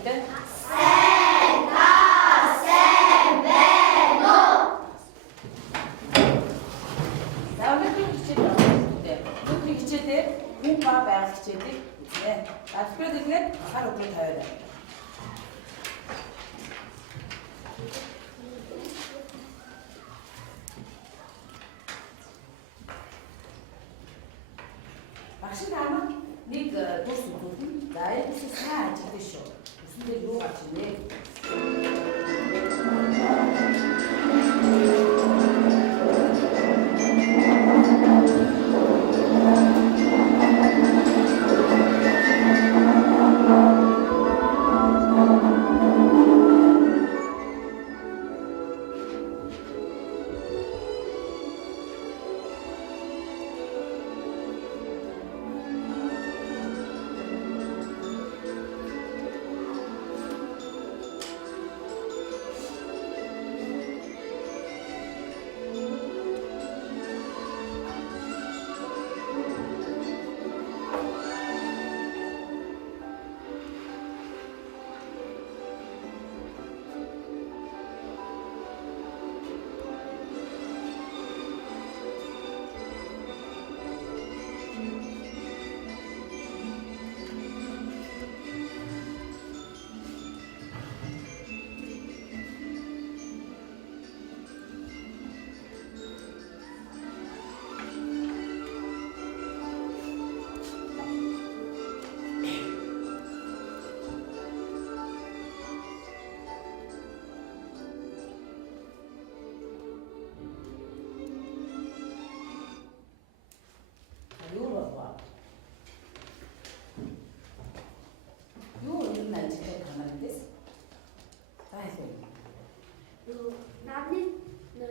хэлдэг? Сайн, та сайн байна уу? За өнөөдрийн хичээл байна. Өнөөдрийн хичээлээр хүн ба байгаль хичээлийг үзнэ. За тэгэхээр тэгээд сар өдрөө тавиад байна. Багш намайг нэг курс өгсөн. За энэ курс сайн ажилладаг шүү. Үсэндээ юу гарч ирнэ?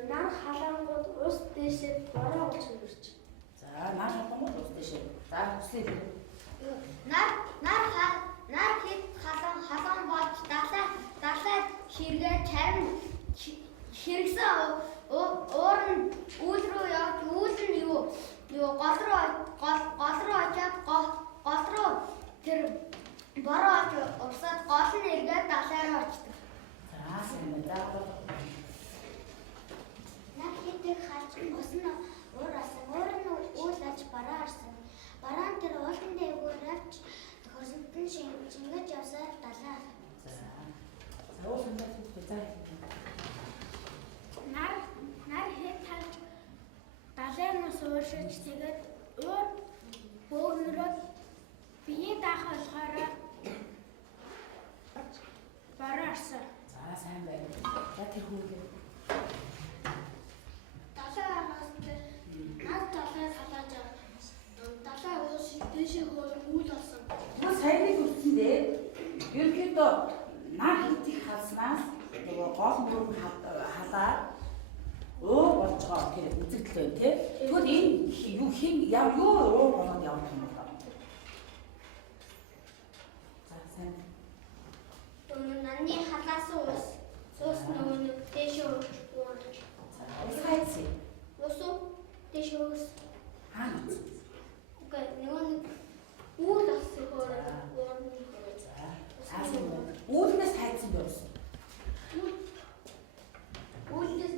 Нар халангууд ус дэшээ бороо олчихвэрч. За нар халангууд ус дэшээ. За хүслээ. Нар хэд халан болж далай хэрэгээ чарн хэрэгсэн уур нь үйл рүү явж үйл нь юу гол руу очиад гол руу тэр бороо олж урсаад гол нь эргээд далай руу очдог. За сайн байна. Нар хэдэг халж усан уурасан уур нь үйл аж бараа арсан. Бараан тэр уулын дээгүүр авч хөрсөлтөн шингэж явсаар далаа. За ууландаа түүхтэй заа. Нар хэд халж далайнаас ууршиж тэгээд уур бөөгнөрөө биеэ даах болохоор бараа арсан. За сайн байна. За тэр хүүгээ. Далай уус дэшээ хөр үйл болсон. Юу саяны хүрсэндээ ерөнхийдөө нар хитийг халснаас нөгөө гол мөрөнд халаад өө болж байгаа тэр үзэгдэл байна тий. Тэгвэл энэ юу хин юу өө болоод явах юм бол. За сайн. Наны халаас уус нөгөө дэшээ уурж. Ус хайцээ. Усу дэшээ уус. Хаана? Окей, нөгөө үйл болсон хөр уурна. Үүлнээс хайцсан байх. Үүлнээс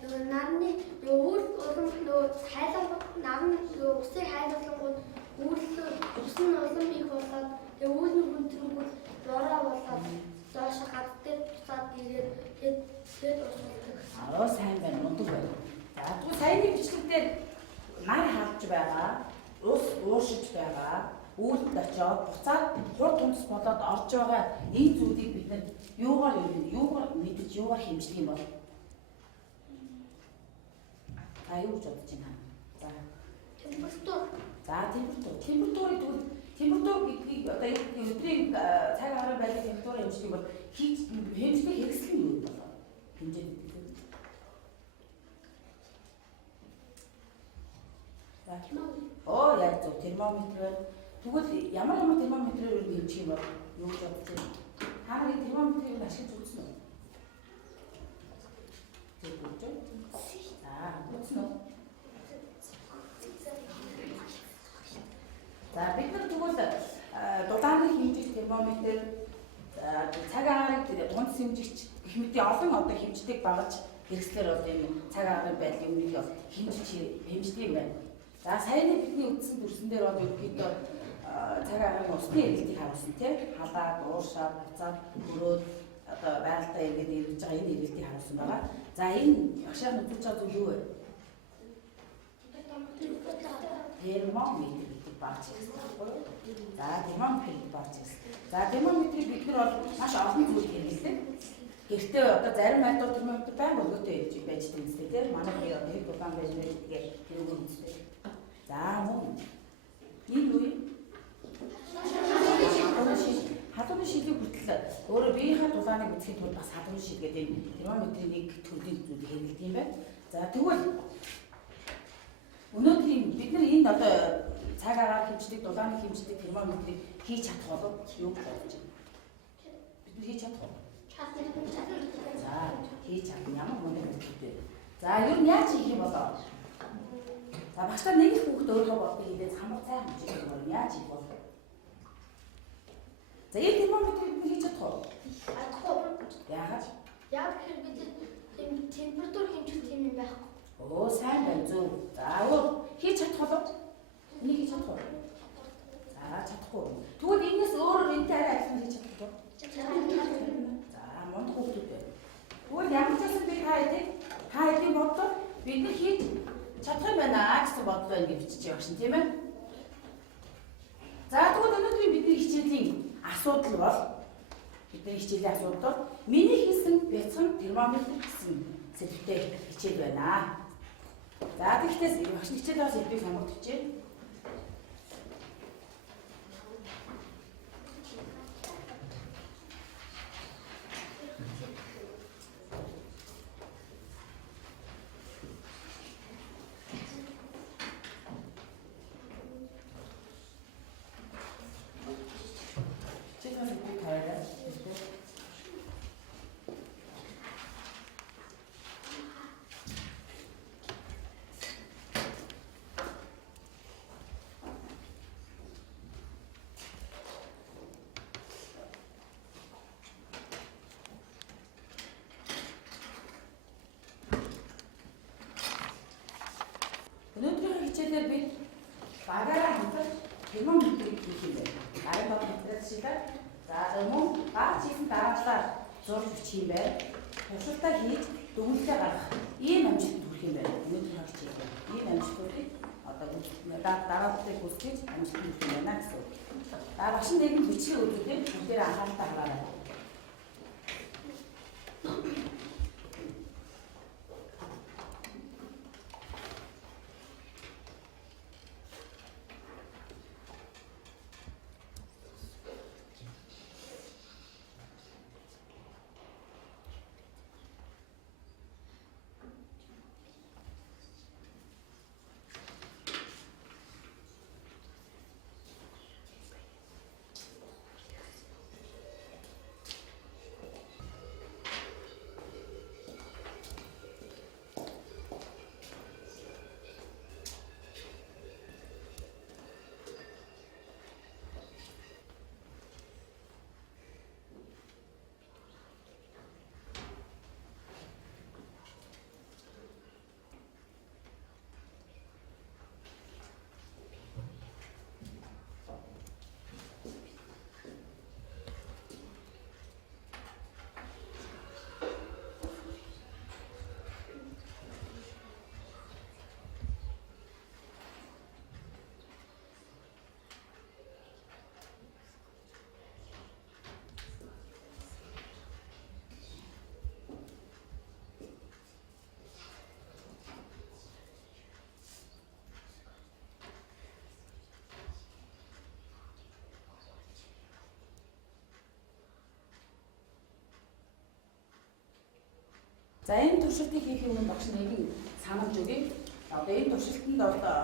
нөгөө нарны үйл улам нөгөө хайлах нарны усыг хайлуулангууд ус нь улам их болоод тэгээ үйл нь хүндрэггүй бороо болоод доош гад дээр буцаад ирээд тэгээд ус болдог. Аа сайн байна. Мундаг байна. За тэгвэл саяны бичлэгдээр нар хаалж байгаа, ус ууршиж байгаа, үүлд очиод буцаад хурд тунц болоод орж байгаа энэ зүйлийг бид нар юугаар мэдэж юугаар хэмждэг юм бол? Юу гэж бодож байна? За. Температур. За температурыг тэгвэл температур гэдгийг одоо өдрийн цаг агаар байлгах температурыг хэмжих юм бол хэмждэг хэрэгсэл нь юу болоо? Хэмжээд гэдэг. За. Яг зөв термометр. Тэгвэл ямар термометрээр хэмжих юм бол юу гэж бодож байна? Та нарын термометрыг ашиглаж үзсэн үү? Тэгвэл үзсэн үү? За бид нар тэгвэл дулааны хэмжих термометр олон одоо хэмждэг багаж хэрэгслэр одоо энэ цаг агаар байдлын өмнөх бол хэмждэг юм байна. За саяны бидний үздсэн дүрсэн дээр бол ерөнхийдөө цаг агаарын усны эргэлтийг харуулсан тийм халаад, ууршаад, буцаад, хөрөөд одоо байгальтай ингээд ирж байгаа энэ эргэлтийг харуулсан байгаа. За энэ агшаар үзүүлж байгаа зүйл юу вэ? Термометр гэдэг багц гэсэн байхгүй юу? За термометр гэдэг багц гэсэн. За термометрийг бид нар бол маш олон зүйл хэрэглэдэг. Гэртээ одоо зарим альдуу термометр байнга өлгөөтэй байж байгаа юм зү тийм манай би одоо хэд удаан байж мэй гэдгээр тэрүүгээр үздэг. За мөн энэ үе хадууны шилийг хүртэл өөрөө биеийнхээ дулааныг үзэхэд бол бас хадууны шил гэдэг энэ термометрийн нэг төрлийн зүйл хэрэглэдэг юм байна. За тэгвэл өнөөдөр бид нар энэ одоо цаг агаар хэмждэг, дулааныг хэмждэг термометрийг хийж чадах болов юу гэж бодож байна? Бид нар хийж чадах уу? За хийж чадна ямар мөн хэрэгтэй. За юу яаж хийх юм болоо? За багшаа нэг их хүүхд өөрөө боддог хэлээд хамаг цай хэмжих юм бол яаж хийх болов? За энэ термометрийг бид хийж чадах уу? Чадахгүй. Яагаад? Яг хэрэг бид температур хэмжих юм байхгүй. Оо сайн байна зөв. За өөр хийж чадах болов? Энийг хийж чадах уу? За чадахгүй. Тэгвэл энэс өөрөөр энтэй арай адилхан хийж чадах уу? За мундаг хүүхдүүд байна. Тэгвэл ямар ч байсан би та хэдийн бодлоо бид нар хийж чадах юм байна гэсэн бодлоо ингэ бичиж явах шин тийм ээ. За тэгвэл өнөөдөр бидний хичээлийн асуудал бол миний хийсэн бяцхан термометр гэсэн сэдвтэй хичээл байна. За тэгэхдээ багш хичээл бас хэлбэг сонгогдчихжээ. Өнөөдрийн хичээлээр бид багаараа хамтар термометрийг хийх юм байна. Гарын бод метрээс шилээ. За мөн баг чийсэн дараачлаар зурж бичих юм байна. Туршилтаа хийж дүгнэлтээ гаргах ийм амжилт хүрэх юм байна. Өнөөдрийн хичээлээр ийм амжилтуудыг одоо дараагийн хүсгэж амжилт хүрэх юм байна гэсэн. За багш нэгэн бичгийн өгүүлбэрээр бүгдээр анхааралтай хараарай. За энэ туршилтыг хийх өмнө багш нэгэн санамж өгье. Одоо энэ туршилтанд одоо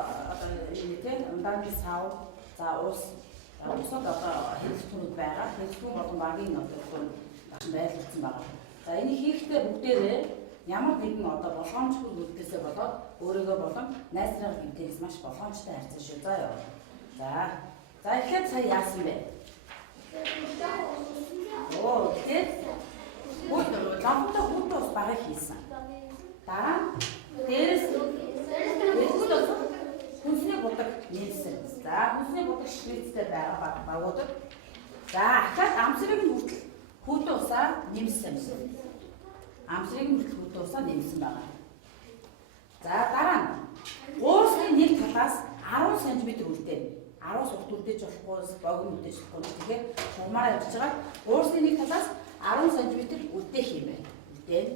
энэ тийм ундааны сав, за ус, бусад одоо хэрэглэгчнүүд байгаа. Хэрэглэгчнүүд болон багийн одоо багш байрлуулсан байгаа. За энийг хийхдээ бүгдээрээ ямар нэгэн одоо болгоомжгүй үлдээсээ болоод өөрийгөө болон найз нарын гэмтээс маш болгоомжтой харьцан шүү. За яа. За эхлээд сая яасан бэ? Оо тэгээд лавтай хүүтэй ус багыг хийсэн. Дараа нь дээрээс хүнсний будаг нээсэн. За хүнсний будаг швэцтэй байгаа багуудад. За ахаад амсрыг нь хүртэл хүүтэй усаар нэмсэн. Амсрыг нь хүртэл хүүтэй усаар нэмсэн байгаа. За дараа нь уусны нэг талаас 10 см үлдээн. 10 см үлдээж болохгүй, богино үлдээж болохгүй. Тэгэхээр шугамаар явж байгаа. Уусны нэг талаас 10 см үлдээх юм байна. Үлдээн.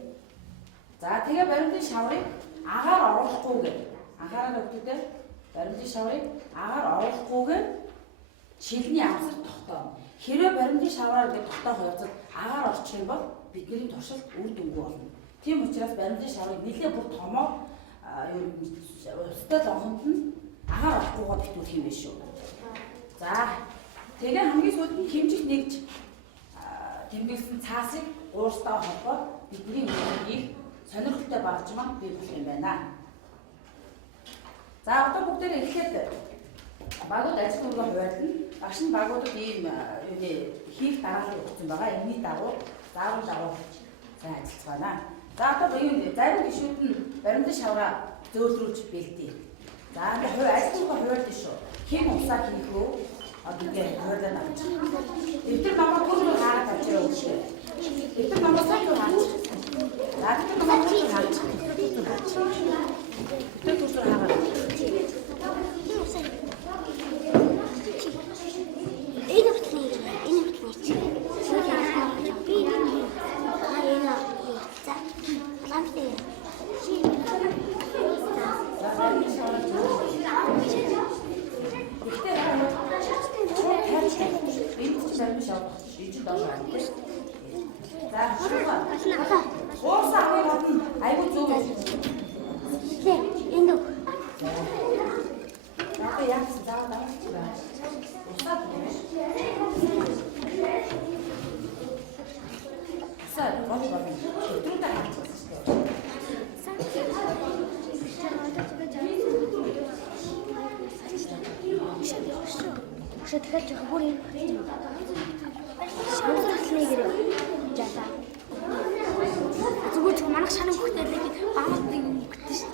За тэгээ баримтын шаврыг агаар оруулахгүйгээр анхаарал өгдөгтэй. Баримтын шаврыг агаар оруулахгүйгээр шилний амсар тогтоо. Хэрвээ баримтын шавраар ингэ тогтоох явцад агаар орчих юм бол бидний туршилт үр дүнгүй болно. Тийм учраас баримтын шаврыг нэлээд бүр томоо устай лонхонд нь агаар орохгүй битүүх юм биш үү. За тэгээ хамгийн сүүлд нь хэмжих нэгж тэмдэглэсэн цаасыг уурстаа холбоод бидний үеийг сонирхолтой багжмаа бий болох юм байна. За одоо бүгдээ эхлээд багууд ажил үргээ хуваарлана. Багш нь багуудад ийм хийх дараалал өгсөн байгаа. Энэний дагуу заавал сайн ажиллацгаана. За одоо зарим гишүүд нь баримтын шавраа зөөлрүүлж бэлдээ. За ингээ ажил үргээ хуваарлаа шүү. Хин усаа хийх үү? Одоо ингээ хуваарлаа авч. Эвтер намайг түрүү хаагаад авчираа өгчээ. Эвтер намайг сайн хаач. За эвтер намайг түрүү хаач. Эвтер түрүү хаагаад. Уусаа авыг бодно. Айгуу зөв байж. Энэ одоо яасан заавал авах байна. Усаа биш. Сар гол байна. Өдрөдөө хаачихсан шүү. Шат дахиад яг бүр юм. Шамсрахны гэрээ. Жаа. Зүгээр ч манайх шанаа хөхтэйлэг багт юм хөхтэй шүү.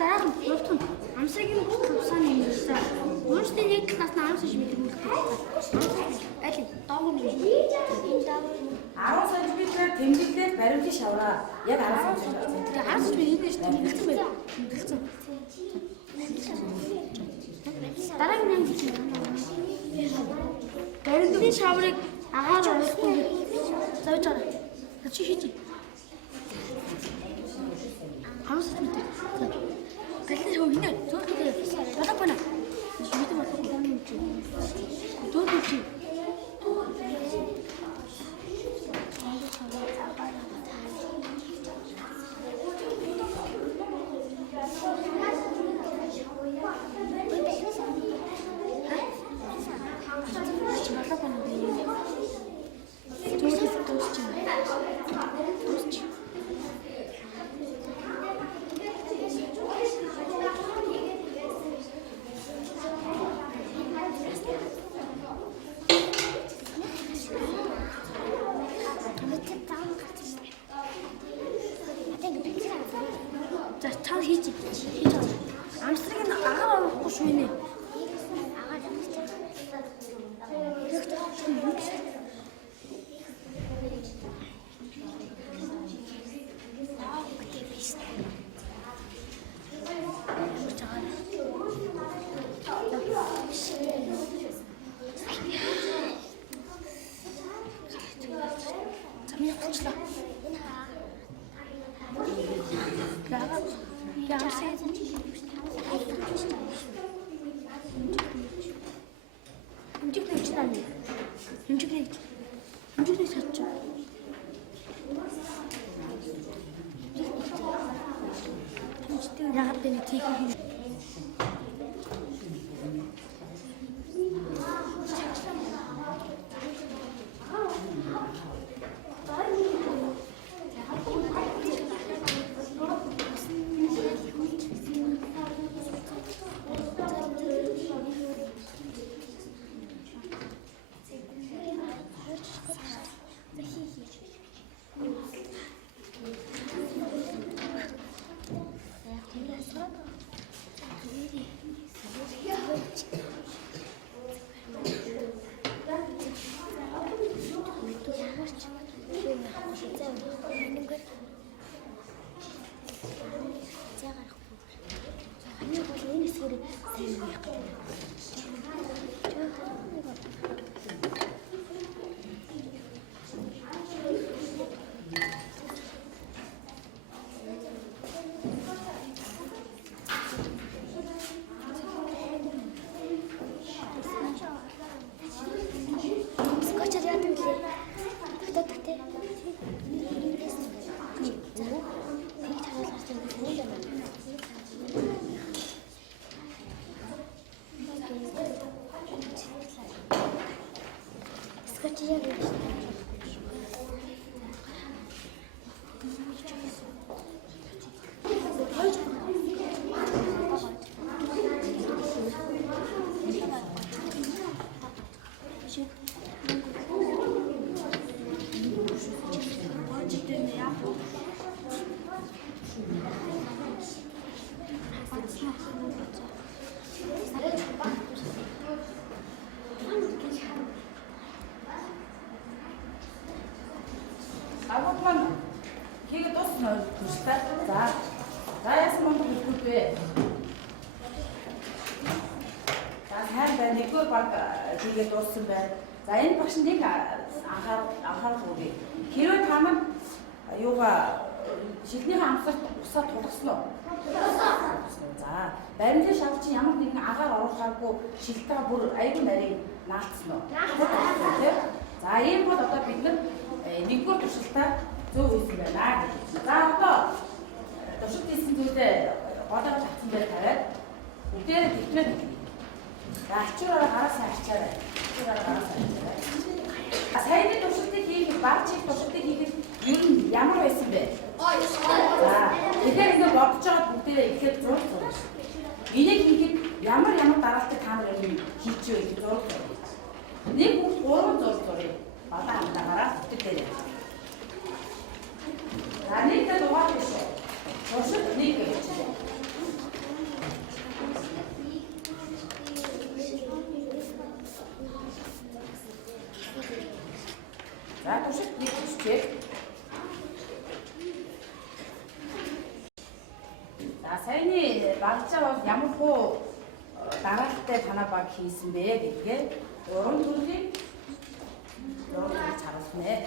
Дараа нь явуулсан амсгийн төвсөн юм байна. Өөртөө нэг талаас нь 10 см үлдэх. Аль доогоо юм. 10 см тэмдэглээд баримтын шавраа яг 10 см. Тэгээ 10 см эндээ шүү тэмдэглэсэн байх. Тэмдэглэсэн. Дараагийн нэг юм. Баримтын шаврыг агаар оруулахгүй. Завж байгаа. Чи хийж. 10 см. Гэлээ хөөе. Зөөлхөө. Болоо байна. Шийдэ болохгүй юм чи. Зөөлхөө чи. Агууд маань хийгээд дуусна төстэй. За яасан мөн хэлбэл бэ? За сайн байна. Нэгдүгээр баг хийгээд дууссан байна. За энэ багш нэг анхаарал өгье. Хэрвээ та нар юугаа шилнийхээ амсарт усаа тулгасан уу? За баримлын шав чинь ямар нэгэн агаар оруулахааргүй шилтээ бүр айгүй нарийн наалтсан уу? За ийм бол одоо бид нар нэгдүгээр туршилтаа зөв хийсэн байна гэж. За одоо туршилт хийсэн зүйлээ голоо татсан дээр тавиад бүгдээр тэтмээ хэлье. За ачаараа гараасаа арчаарай. Ачаараа гараасаа арчаарай. Саяны туршилтыг хийх, баг чиг туршилтыг хийхэд ер нь ямар байсан бэ? За тэгэхээр ингэ бодож байгаа бүгдээрээ ихэд зураг зурна. Энийг хийхэд ямар дараалтыг та нар хийж вэ гэж зураг зурна. Нэг бүгд 3 зураг зуръя. Бадаа хамтаагаараа бүтэн дээр. За нэгтэй дугаар биш. Туршилт нэг гэж. За туршилт нэг гэж. За саяны багцаа бол ямар хуу дараалттай танаа баг хийсэн бэ гэдгээ 3 төрлийн 잘하시네.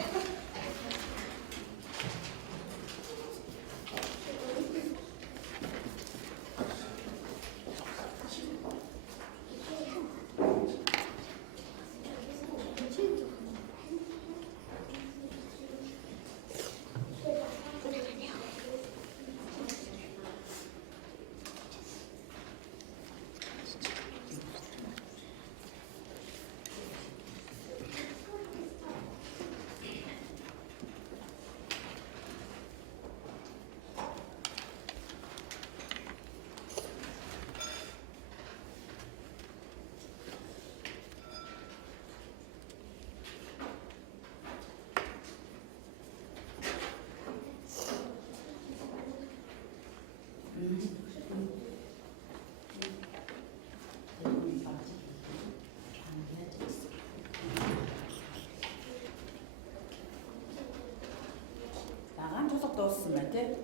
나간 조석 넣었으면 돼.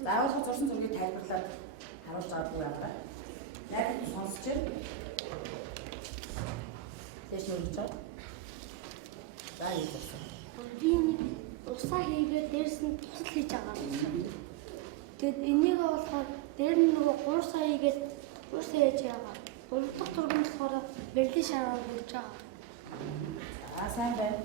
나와서 저슨 저기 달불라 바로 잡고 약간. 나도 선수질. 대신 있죠? 나 있었어. Би усаа хийгээд дээрс нь тусал хийж байгаа юм. Тэгэд энийг болохоор дээр нь нөгөө 3 сая хийгээд 3 сая хийж байгаа. 3 дахь турган болохоор бэлдээ шараа хийж байгаа. 아, сайн байна.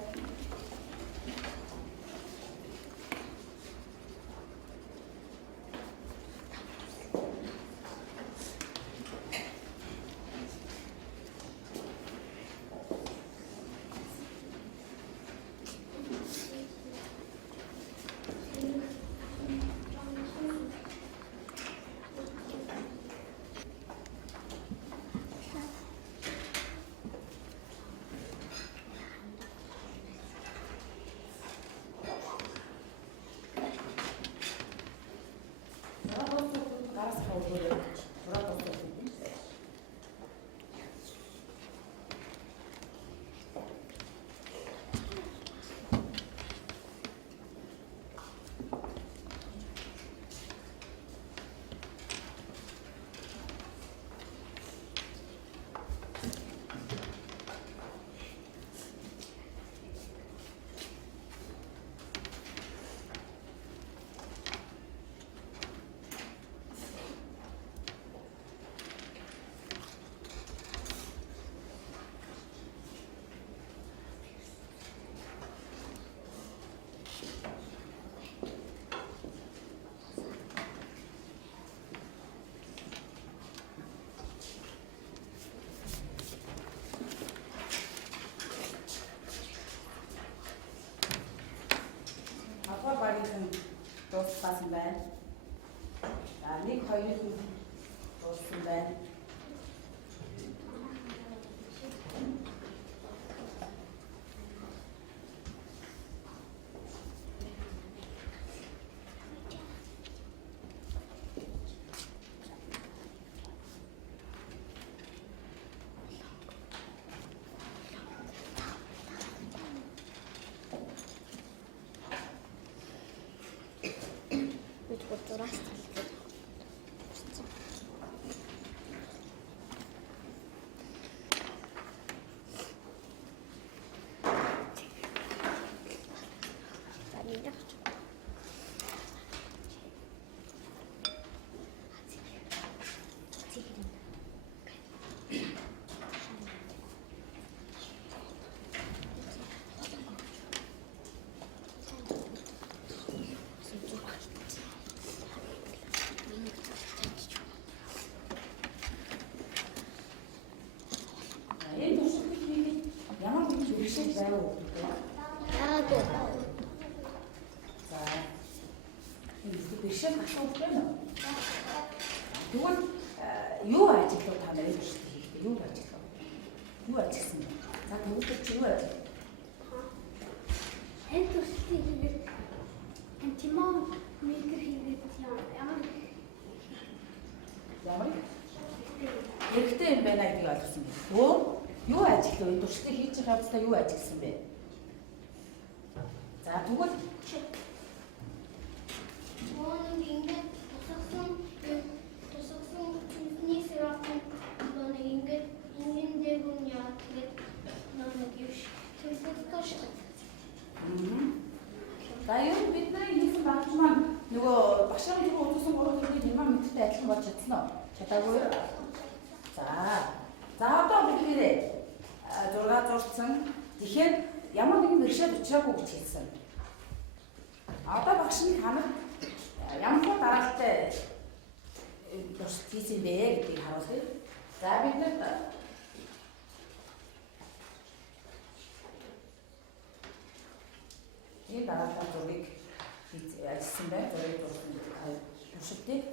бэршээл байв уу? Яагаад За. Энэ бэршээл асуух байна уу? Тэгвэл юу ажиглав та нарын бэршээл хийхдээ? Юу ажиглав? Юу ажигласан бэ? За тэгвэл чи юу ажиглав? хэн төсөлтийг хийгээд антимон мейкер хийгээд ямар хэрэгтэй юм байна гэдгийг ойлгосон бэ? Өөр юу ажиглав? Энэ туршлагыг хийж байгаа явцдаа юу ажигласан бэ? За тэгвэл Мооныг ингээд тусгасан чиний сэрапын мооныг ингээд дээгүүн яа тэгээд мооныг юуш төлөвлөж за юу бидний хийсэн багш маань нөгөө багшийн түрүү утсан 3 төрлийн хэмээн мэдтэй адилхан болж чадсан уу? Чадаагүй юу? За одоо бид 6 зурцсан. Тэгэхээр ямар нэгэн бэршээл учраагүй гэж хэлсэн. Одоо багш нь танах ямар хөө дараалалтай туршилт хийсэн бэ гэдгийг харуулъя. За бид нэг энэ дараалал зургийг ажилласан байна. Зургийг зурсан туршилтыг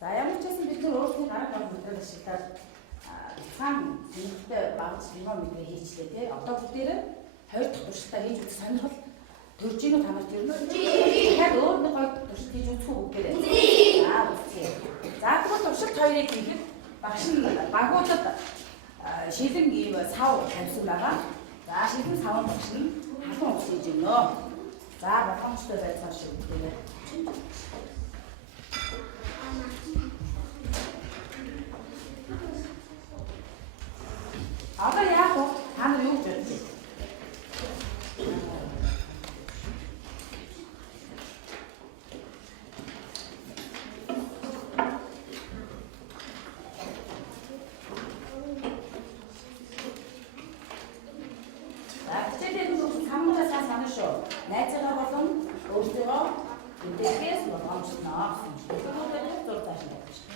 за ямар ч гэсэн бид нар өөрсдийн гараг баг мэдрэл ашиглаад цаана зинхтэй багц лимон мэдрээ хийчлээ тий. Одоо бүгдээр 2 дахь туршилтаа хийж үзэх сонирхол төрж ийн үү та нарт юу? Яг өөр нэг гоё туршилт хийж үзэх үү бүгдээр? За үзье. За тэгвэл туршилт 2-ыг хийхэд багш нь багуудад шилэн ийм сав тавьсан байгаа. За шилэн сав багш нь халуун ус хийж өгнө. За боломжтой байцаа шиг бүгдээр. Одоо яах вэ? Та нар юу гэж бодчих вэ? хичээлээ бүгд самуулаа санаа шүү. Найзаагаа болон өөртөө мэдээлгээс боломжтой. Тэгэхээр зур цааш нь тавьчих.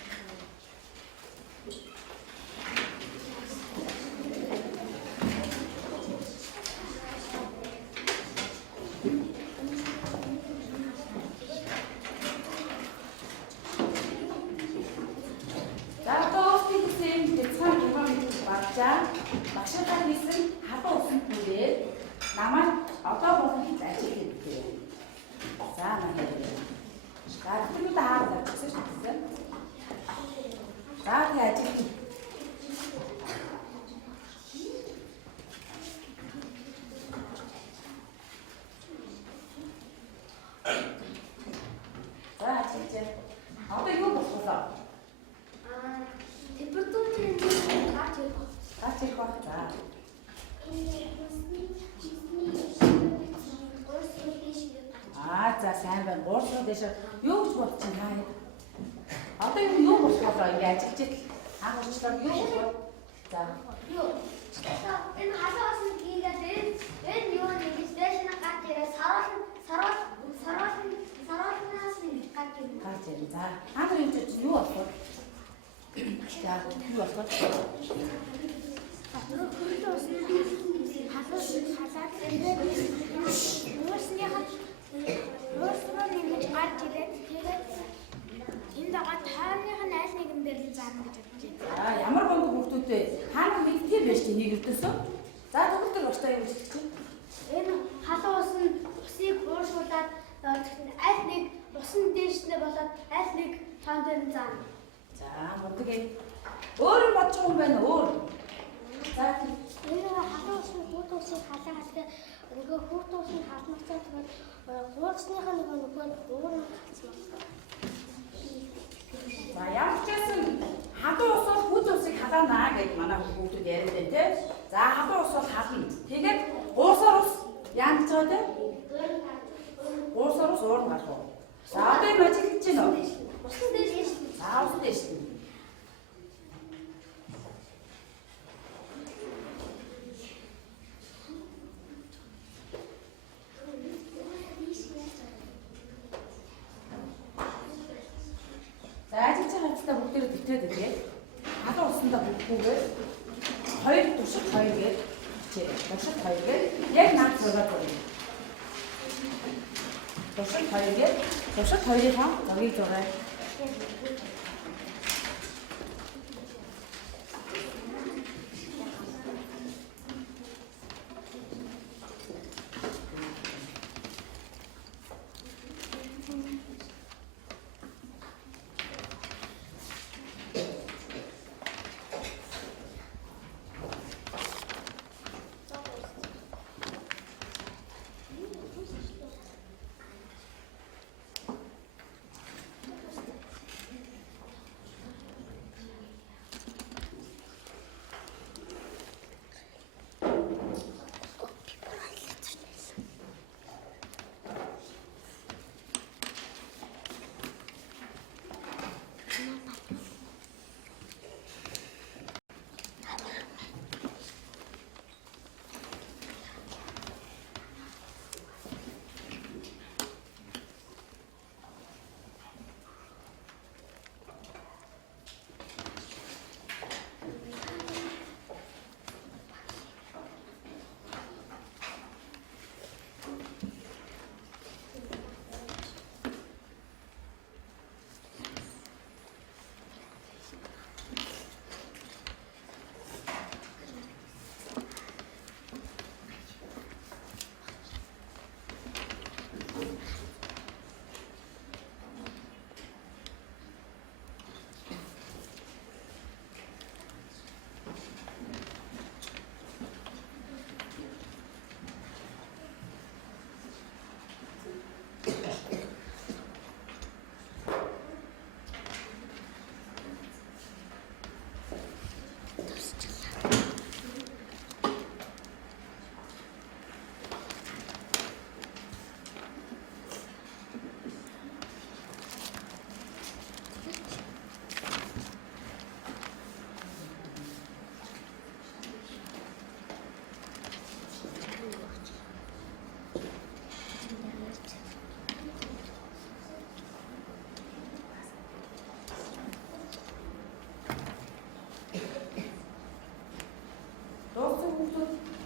Багшаа хийсэн хатан усан түлээ намайг одоо болон хийж ажил хийдэг. За манай. За бүгд хаардаг гэсэн шүү дээ. За тий ажил. За ажил. Одоо юу болох вэ? температурын гарч ирэх. Гарч ирэх баг. За. За сайн байна. Гуурсруу дэше юу гэж бодож байна? Одоо юу болох вэ? Ингээ ажиллаж идэл анхаарчлаа юу болох вэ? За. Юу? Энэ халуус нь хийгээд энэ юу нэг стэйшн гарч ирээ саруулнаас нь гарч ирээ. Гарч ирээ. За. Анхаар юм чи юу болох вэ? За, юу болох вэ? халаад ирээд уусруу нэмж гарч ирээд тэгээд энэ дагаа тойрных нь аль нэгэн дээр нь заана гэж бодож байна. За, ямар гондог хүмүүс вэ? Хаана мэдтий байж тийм нэг өртөөсөө. За, төгөлтөр багштай юу гэж хэлчих вэ? Энэ халуун ус нь усыг ууршуулад аль нэг усан дээшнээ болоод аль нэг тоон дээр нь заана. За, мундаг ээ. Өөр юм бодчих юм байна өөр. За, энэ халуун усны хүүт усыг халаагаад нөгөө хүүт усны халмацаа тэгээд гуурсныхаа нөгөө уур нь гацсан байна. за ямар ч гэсэн хадуу ус бол хүүт усыг халаанаа гэж манай хүүхдүүд яриад байна те. За, хадуу ус бол хална. Тэгээд уусаар ус яаж байгаа те? Уусаар ус уур нь гарах уу? За, одоо юм ажиглаж байна уу? Усан дээш. За, ус дэш. шүтээд игээд халуун усандаа бүхгүйгээр хоёр туршид хоёр гээд туршид хоёр гээд яг наад зураг зурна. Туршид хоёр гээд туршид хоёрынхаа зургийг зураа.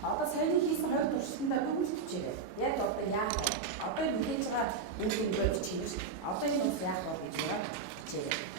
Одоо саяны хийсэн хоёр туршилтандаа бүгдчээрээ яг одоо яах вэ? Одоо энэ хийж байгаа үйл хөдлөлөөр бичих юм шиг. Одоо энэ бас яах вэ гэж байгаа бичээрэй.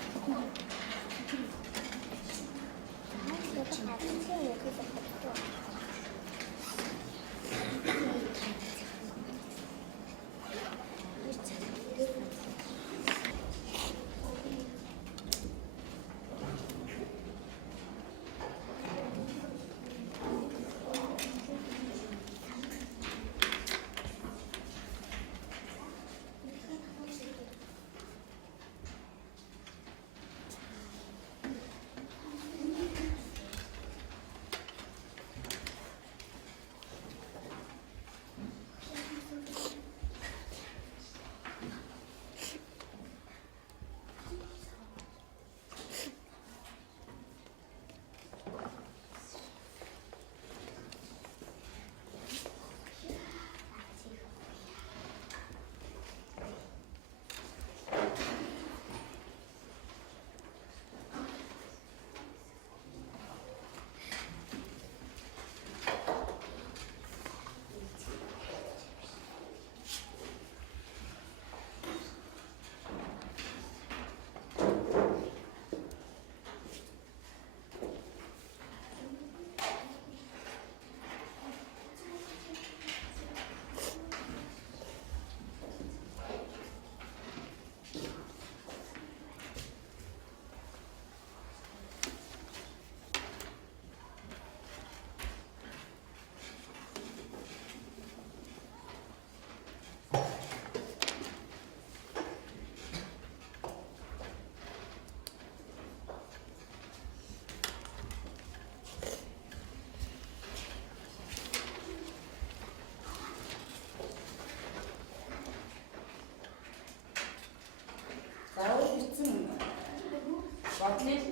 бодлыг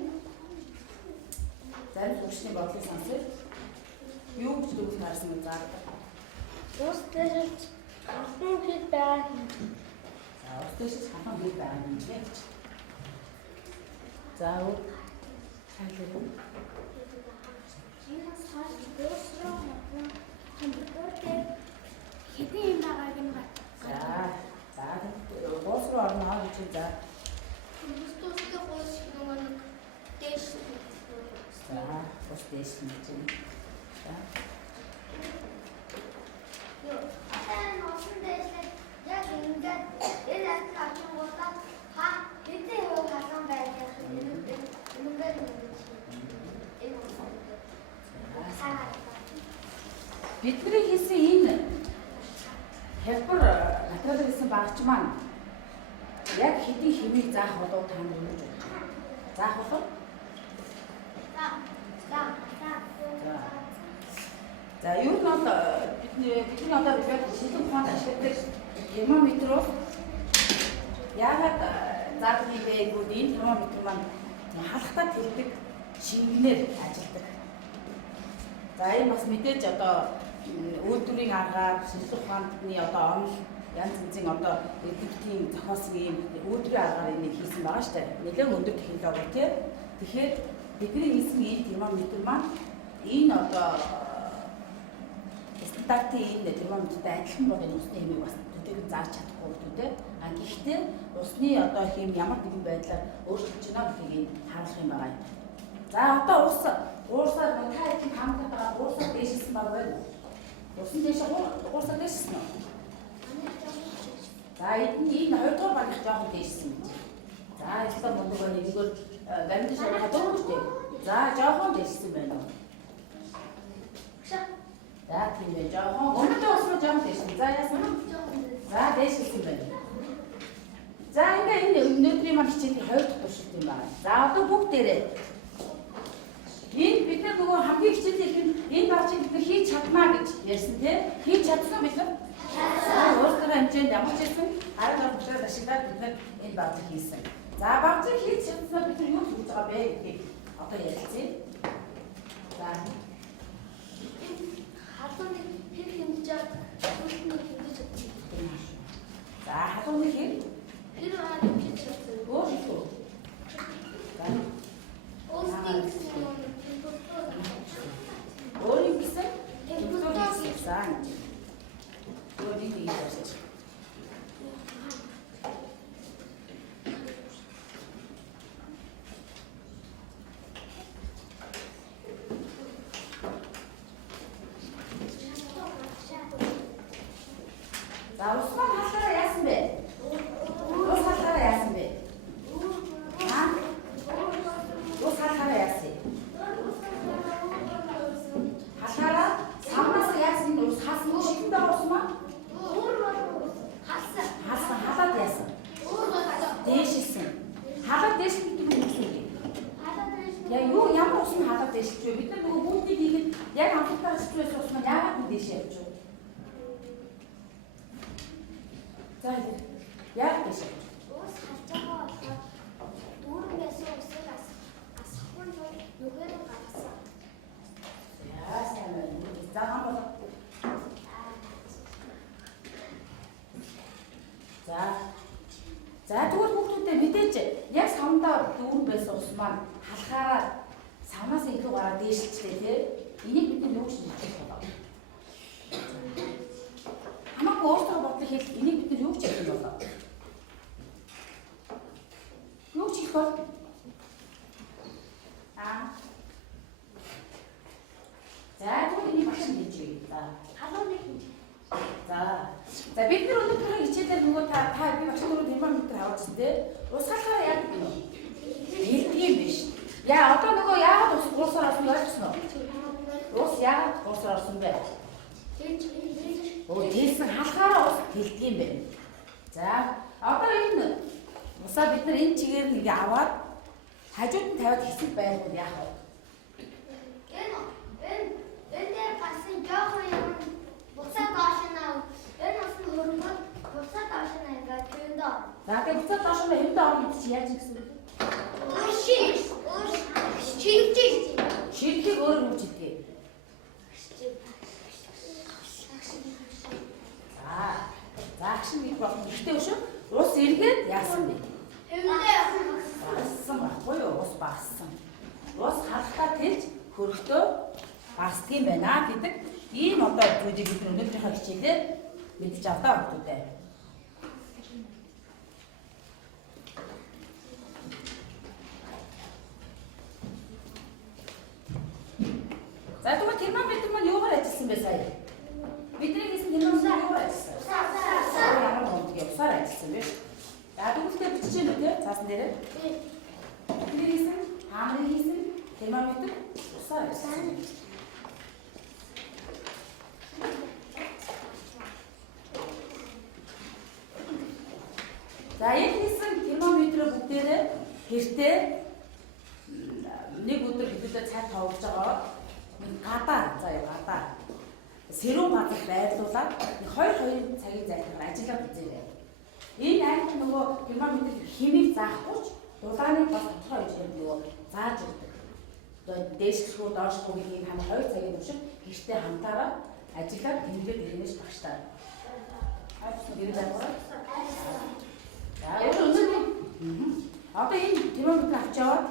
зарим төвчний бодлыг сонсож юу гэж дүгнэж харсан гэж заадаг. Ус дэшилж хатан хэд байгаа юм. За ус дэшилж хатан хэд байгаа юм гэж. За Жинхэнс харж уус руу мөн компьютер дээр хэдэн юм байгааг нь бат. За уус руу орно гэж за. Хүмүүстээ гоос нөгөө нэг дэш. За уус дээш нь чинь. За. Atan осон дэшлээ яг ингээд энэ хатангуудаа хэдэн хувь хатан байдаг юм бэ? Ингээд Бидний хийсэн энэ хялбар материал хийсэн багч маань яг хэдий хэмээг заах болов та нар юу гэж бодож байна? Заах болов? За юу нь бол бидний одоо шилэн ухаанд ашигладаг термометров яагаад заах юм бэ гэвэл энэ термометр маань халахтад хэлдэг шингэнээр ажилладаг. За энэ бас мэдээж одоо үйлдвэрийн аргаар шилэн ухааны одоо онол янз янзын одоо эдгэтийн зохиосон юм үйлдвэрийн аргаар энийг хийсэн байгаа шүү дээ. Нэлээд өндөр технологи тийм. Тэгэхээр бидний хийсэн энэ термометр маань энэ одоо стандартын энэ термометртэй адилхан бол энэ усны хэмээг бас төдийгүй зааж чадахгүй гэдэг тийм. А гэхдээ усны одоо хэм ямар нэгэн байдлаар өөрчлөгдөж байна гэдгийг харуулах юм байгаа юм. За одоо уусаар та их хамтдаа байгаа уусаар дээшсэн баг байна. Усан дээшээ уусаар дээшсэн үү? За энэ хоёрдугаар багт жоохон дээшсэн. За эсвэл мөнгөөр нэггээр гамдаж байгаа дөрөв шүү дээ. За жоохон дээшсэн байна уу? За тийм ээ жоохон өнөөдөр уусаа жоохон дээшсэн. За яасан? За дээшсэн байна. За ингээ энэ өнөөдрийн маань хичээлийн 2 дахь туршилт юм байна. За одоо бүгдээрээ энэ бид нар нөгөө хамгийн хичээлийн энэ багцыг бид нар хийж чаднаа гэж ярьсан тийм. Хийж чадсан бид нар? Чадсан. Өөрсдөө хэмжээнд ямар ч байсан арга барилаар ашиглаад бид нар энэ багцыг хийсэн. За багцыг хийж чадсанаа бид нар юу хийж байгаа бэ гэдгийг одоо ярилцъя. За хатаны хэд хэмжиж хөлтөнд хэмжиж чадсан. за хатууны хэр Тэр хэмжиж чадсан. өөрсдөө. За Өөрсдийн өөрийн гэсэн температур за өөрийн нэг ярьж. За усман халахаараа яасан бэ? Ус халахаараа яасан бэ? Ус халахаараа яасан? Халахаараа самнаас яасан ус хасан уу шигэн байгаа ус маа? Хасан халаад яасан? Дээшилсэн. Халаад дээшилсэн гэдэг нь юу юм? Я юу ямар ус нь халаад дээшилж вэ? Бид нар нөгөө бүгдийг хийгээд яг амталтаар хийж байсан ус маань яагаад нь дээш явж вэ? За яг дээш. Ус харж байгаа болохоор дүүрэн байсан усыг асахгүй нүгээр гаргасан. Яа сайн байна. За хамбал. За тэгвэл хүүхдүүдээ мэдээж яг савндаа дүүрэн байсан ус маань халахаараа савнаас илүү гараад дээшилжтэй тий. Энийг бид нар юу гэж хэлэх болов? Хамаагүй өөртөө бодлоо хэл энийг бид нар юу гэж хэлэх болов? Юу ч их бол за тэгвэл энийг багш нь хийж өгье. За Халууны хэмжээ. За бид нар өнөөдрийн хичээлээр нөгөө та би багш нарыг термометр авчихсан тий. Ус халахаараа яг гэнэ үү? Хэлдэг юм биш. Яа одоо нөгөө яагаад уусаар орсон ойлгосноо? Ус яагаад уусаар орсон бэ? Дээсэн халахаараа ус хэлдэг юм байна. За одоо энэ усаа бид нар энэ чигээр нэг аваад хажууд нь тавиад хэсэг байлгүй яах вэ? Энэ басан жоохон юм буцаад доошноо. Энэ ус нь хөрөнгөд буцаад доошноо ингээд тэндээ. За тэгээ буцаад доошноо хэмдээ орно гэж яаж гэсэн үг? Шийдгийг өөр юу хийдэг? За агшин нэг болно. Гэхдээ өшөө ус эргээд яасан бэ? Хэмдээ Багассан байхгүй юу? Ус багассан. ус халахтаа тэлж хөрөхдөө багсдаг юм байна гэдэг ийм одоо зүйлийг бид өнөөдрийнхөө хичээлээр мэдж авдаа хүмүүдээ. За тэгвэл термометр маань юугаар ажилласан бэ сая? Бидний хийсэн термометр юугаар ажилласан? Усаар ажилласан биш. За тэгвэл бичиж байна үү? Цаасан дээр. Бидний хийсэн, хааны хийсэн термометр усаар ажилласан. За энэ хийсэн термометр бүгдээрээ хэртээ нэг өдөр хэдүүлээ цаг тоогдож байгаа гадаа заа юу гадаа сэрүүн газар байрлуулаад 2 цагийн зайтгаар ажиллаад үзээрэй. Энэ англи нөгөө термометр хэмийг заахгүй ч дулааныг бас тодорхой хэмжээнд нөгөө зааж өгдөг. Одоо дээшлэхүү доошлэхүү гэдгийг хамаа 2 цагийн туршид гэртээ хамтаараа ажиллаад тэмдэглээд ирнэж багштаа. Айцсан гэрээ заавал. За одоо энэ термометр авч яваад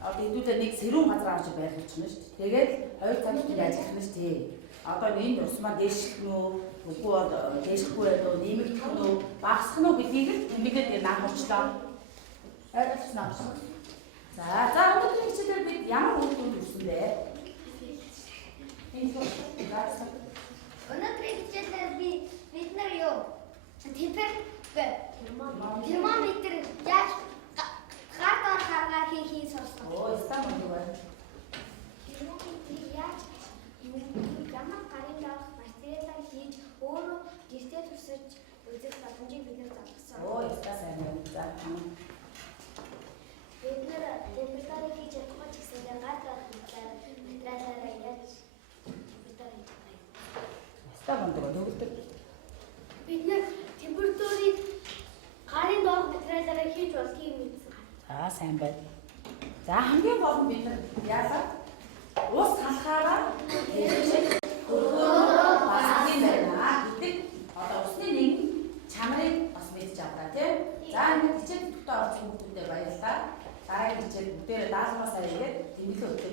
одоо хэдүүлээ нэг сэрүүн газар авч байрлуулчихна шүү дээ. Тэгээд 2 цаг төгрөг ажиллах нь шүү дээ. Одоо энэ тусмаа дээшлэх нь үү, үгүй дээшлэхгүй байх уу, нэмэгдэх нь үү, багасгах нь үү гэдгийг тэмдэглээд наамарчлаа. Ойлгосноо. За өнөөдрийн хичээлээр бид ямар үр дүнд хүрсэн бэ? Өнөөдрийн хичээлээр бид нар юу? Термометр яаж гартаар харгаа хийх сонсон. Оо, стамд юу вэ? Термометр яаж ямар гарын давах материалаар хийж өөрөө гэртээ туршиж үзэх боломжийг бид нар залгасан. Оо, сайн байна. За. Бид нар температурыг хийж чадахгүй ч гэсэн гар давах материалаараа яаж Стамд төгөлдөг. бид нар температурыг гарын давах материалаараа хийж болдгийг мэдсэн. За сайн байна. За хамгийн гол нь бид нар яалаа ус халахаараа хөргөөрөө багсдаг юм байна гэдэг одоо усны нэг чанарыг бас мэдж авлаа тийм. За энэ хичээл бүтэн орсон хүмүүстээ баярлалаа. Та хичээл бүгдээрээ даалгавраа сая игээд тэмдэглэл өгөх